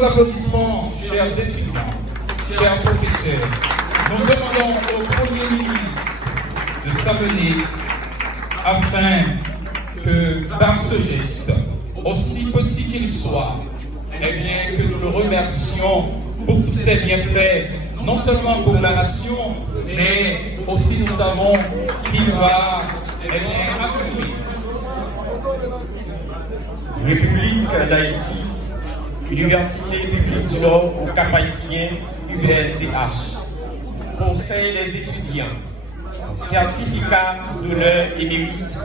vos applaudissements, chers étudiants, chers professeurs. Nous demandons au Premier ministre de s'amener afin que par ce geste, aussi petit qu'il soit, eh bien, que nous le remercions pour tous ses bienfaits, non seulement pour la nation, mais aussi nous savons qu'il va assumer. République d'Haïti, Université publique du Nord au Cap-Haïtien, UBNCH. Conseil des étudiants, certificat d'honneur et mérite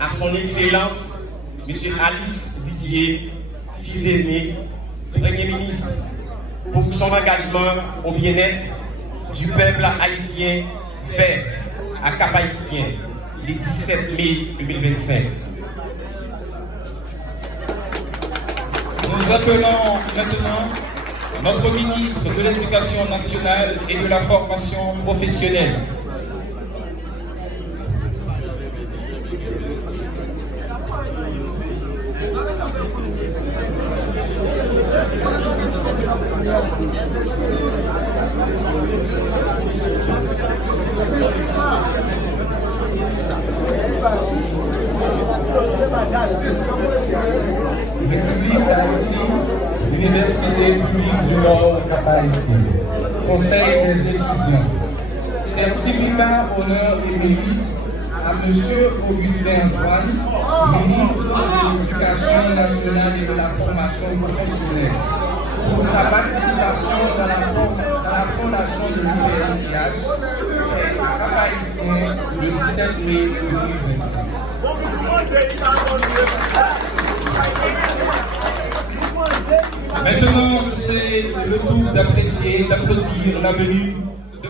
à son Excellence, M. Alix Didier, fils aîné, Premier ministre, pour son engagement au bien-être du peuple haïtien fait à Cap-Haïtien le 17 mai 2025. Nous appelons maintenant notre ministre de l'Éducation nationale et de la formation professionnelle. République d'Haïti, Université publique du Nord au Cap-Haïtien. Conseil des étudiants. Certificat honneur et mérite à M. Augustin Antoine, ministre de l'Éducation nationale et de la formation professionnelle, pour sa participation dans la fondation de l'UBNCH, fait au Cap-Haïtien le 17 mai 2025. Maintenant, c'est le tour d'apprécier, d'applaudir la venue de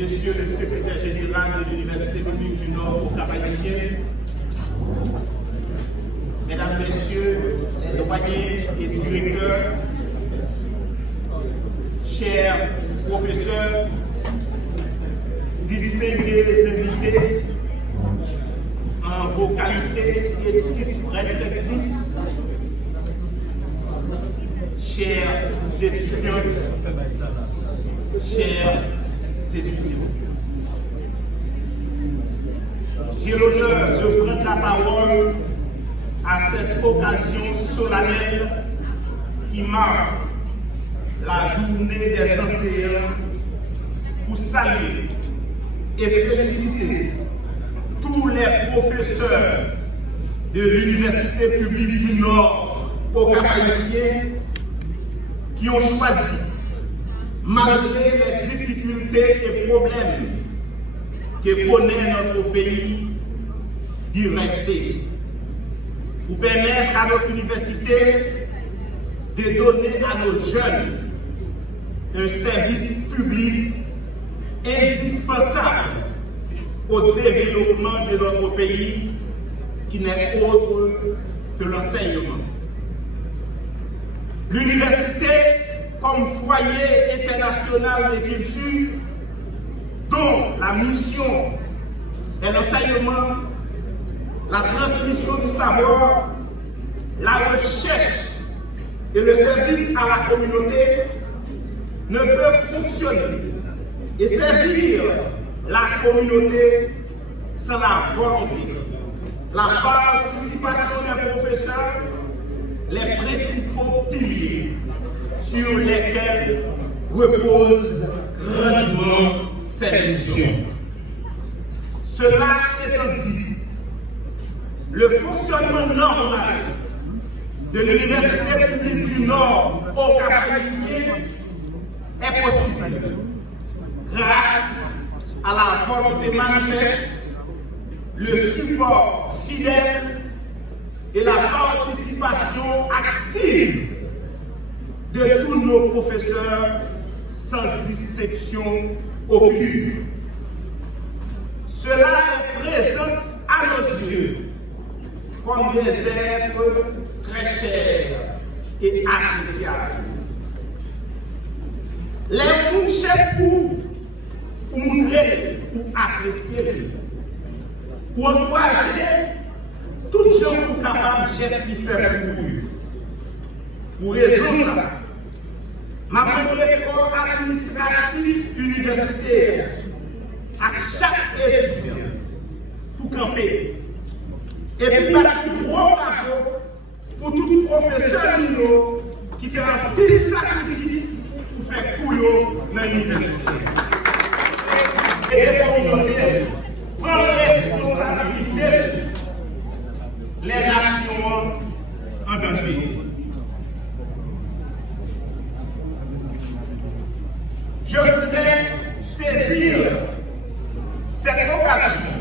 Monsieur le secrétaire général de l'Université publique du Nord au Cap-Haïtien, Mesdames, Messieurs les doyens et directeurs, chers professeurs, distingués invités, en vos qualités et titres respectifs, chers étudiants, chers étudiants. J'ai l'honneur de prendre la parole à cette occasion solennelle qui marque la journée des enseignants pour saluer et féliciter tous les professeurs de l'Université publique du Nord au Cap-Haïtien qui ont choisi, malgré les difficultés et problèmes que connaît notre pays, d'y rester, pour permettre à notre université de donner à nos jeunes un service public indispensable au développement de notre pays, qui n'est autre que l'enseignement. L'université, comme foyer international de culture, dont la mission est l'enseignement, la transmission du savoir, la recherche et le service à la communauté, ne peuvent fonctionner et servir la communauté sans la volonté, la participation des professeurs, les principaux piliers sur lesquels repose grandement cette mission. Cela étant dit, le fonctionnement normal de l'Université publique du Nord au Cap-Haïtien est possible grâce à la volonté manifeste, le support fidèle et la participation active de tous nos professeurs sans distinction aucune. Cela est présent à nos yeux comme des êtres très chers et appréciables. Les mouches pour montrer, pour apprécier, pour encourager, tous les gens sont capables de gester faire pour eux. Pour raison ça, m'a demandé le corps administratif universitaire à chaque étudiant pour camper. Et puis, pas de gros bravo pour tout professeur qui fait un petit sacrifice pour faire couillon dans l'université. Et les communautés prennent responsabilité les nations en danger. Je voudrais saisir cette occasion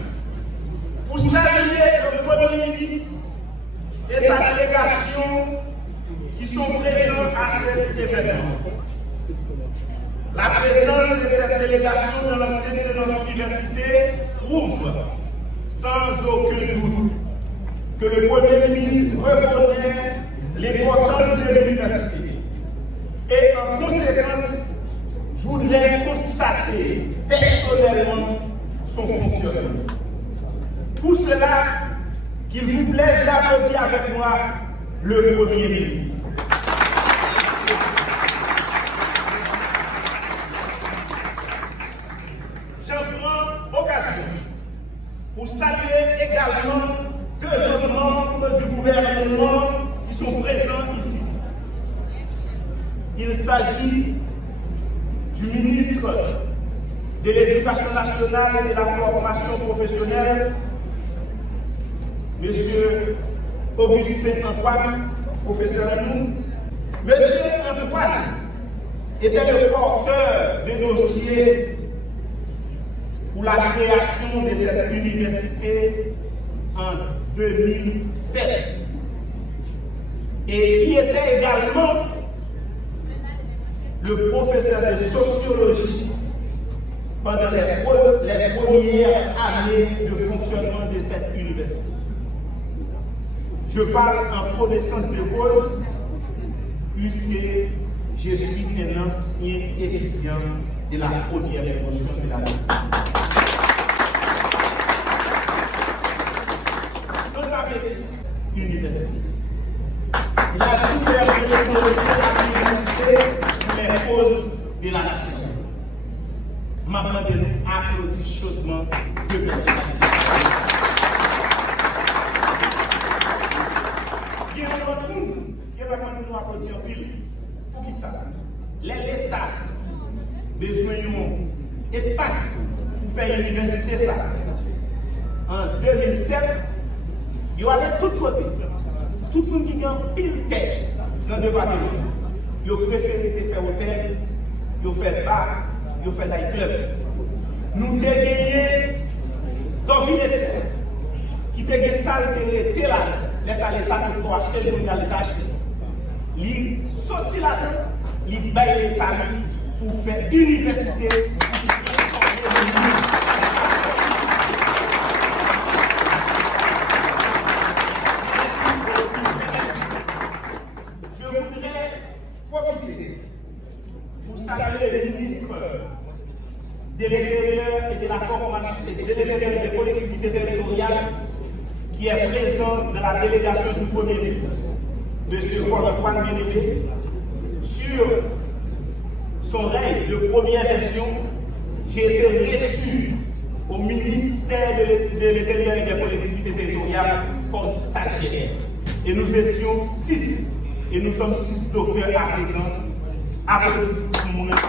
pour saluer le Premier ministre et sa délégation qui sont présents à cet événement. La présence de cette délégation dans l'enceinte de notre université prouve sans aucun doute que le Premier ministre reconnaît l'importance de l'université et en conséquence voudrait constater personnellement son fonctionnement. Pour cela, qu'il vous plaise d'applaudir avec moi le Premier ministre. J'en prends occasion pour saluer également deux autres membres du gouvernement qui sont présents ici. Il s'agit du ministre de l'Éducation nationale et de la formation professionnelle, M. Augustin Antoine, professeur nous. M. Antoine était le porteur des dossiers pour la création de cette université en 2007. Et il était également le professeur de sociologie pendant les premières années de fonctionnement de cette université. Je parle en connaissance de cause, puisque je suis un ancien étudiant de la première promotion de la vie. Notre université. Il a tout fait de son l'université pour les causes de la nation. Maman de nous applaudit chaudement de personnes. Il y a un autre monde qui va nous applaudir en pile. Pour qui ça? L'État besoin d'un espace pour faire l'université ça. En 2007, il y avait tout côté. Tout le monde qui a pile tête dans le département. Ils ont préféré faire hôtel, ils ont fait bar, ils ont fait night club. Nous avons gagné dans ville qui était une salle qui était là, laisse à l'État pour acheter, nous allons acheter. Ils sont sortis là-dedans, ils baillent l'État pour faire université. Je voudrais profiter pour saluer les ministres de l'Intérieur et de la formation et des collectivités territoriales qui est présent dans la délégation du Premier ministre, M. Paul-Antoine Bien-Aimé, sur son règne de première version. J'ai été reçu au ministère de l'Intérieur et des collectivités territoriales comme stagiaire. Et nous étions 6, et nous sommes 6 docteurs à présent. Applaudissements.